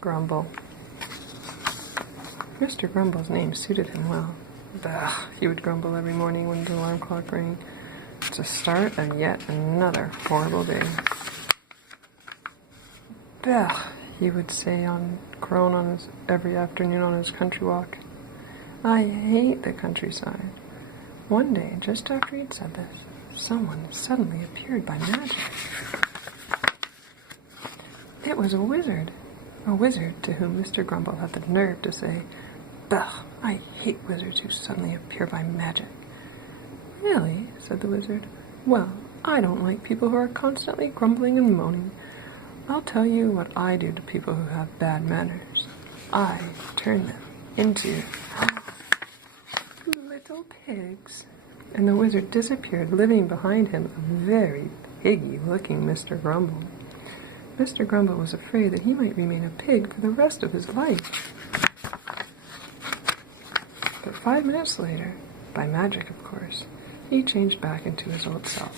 Grumble. Mr. Grumble's name suited him well. Bah, he would grumble every morning when the alarm clock rang. It's a start of yet another horrible day. Bah, he would say every afternoon on his country walk. I hate the countryside. One day, just after he'd said this, someone suddenly appeared by magic. It was a wizard to whom Mr. Grumble had the nerve to say, "Bah, I hate wizards who suddenly appear by magic." "Really?" said the wizard. "Well, I don't like people who are constantly grumbling and moaning. I'll tell you what I do to people who have bad manners. I turn them into little pigs." And the wizard disappeared, leaving behind him a very piggy-looking Mr. Grumble. Mr. Grumble was afraid that he might remain a pig for the rest of his life. But 5 minutes later, by magic of course, he changed back into his old self.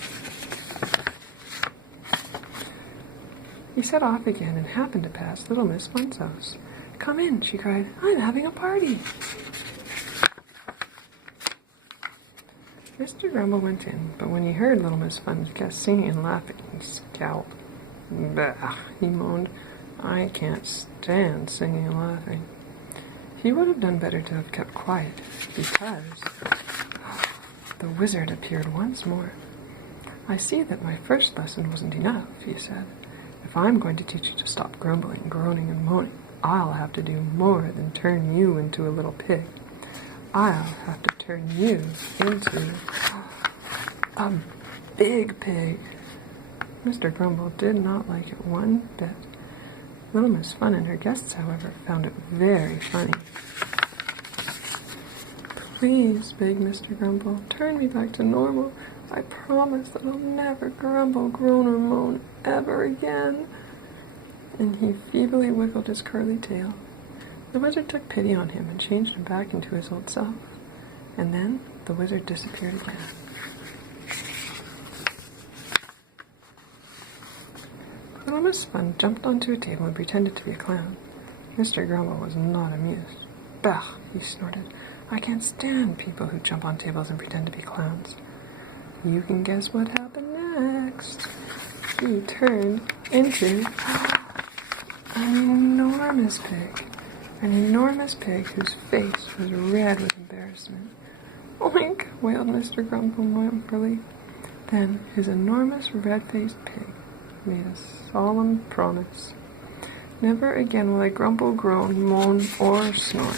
He set off again and happened to pass little Miss Fun's house. "Come in," she cried. "I'm having a party." Mr. Grumble went in, but when he heard little Miss Fun's guests singing and laughing, he scowled. "Bah," he moaned. "I can't stand singing and laughing." He would have done better to have kept quiet, because the wizard appeared once more. "I see that my first lesson wasn't enough," he said. "If I'm going to teach you to stop grumbling, groaning, and moaning, I'll have to do more than turn you into a little pig. I'll have to turn you into a big pig." Mr. Grumble did not like it one bit. Little Miss Fun and her guests, however, found it very funny. "Please," begged Mr. Grumble, "turn me back to normal. I promise that I'll never grumble, groan, or moan ever again." And he feebly wiggled his curly tail. The wizard took pity on him and changed him back into his old self. And then the wizard disappeared again. Little Miss Fun jumped onto a table and pretended to be a clown. Mr. Grumble was not amused. "Bah," he snorted. "I can't stand people who jump on tables and pretend to be clowns." You can guess what happened next. He turned into an enormous pig. An enormous pig whose face was red with embarrassment. "Oink!" wailed Mr. Grumble mournfully. Then his enormous red-faced pig made a solemn promise. "Never again will I grumble, groan, moan, or snore."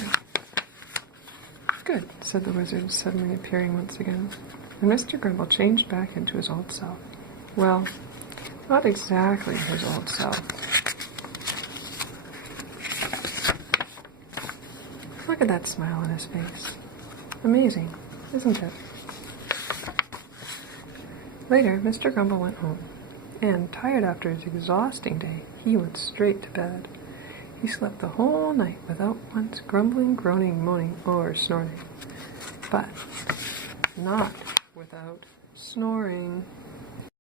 "Good," said the wizard, suddenly appearing once again. And Mr. Grumble changed back into his old self. Well, not exactly his old self. Look at that smile on his face. Amazing, isn't it? Later, Mr. Grumble went home, and, tired after his exhausting day, he went straight to bed. He slept the whole night without once grumbling, groaning, moaning, or snorting. But not without snoring.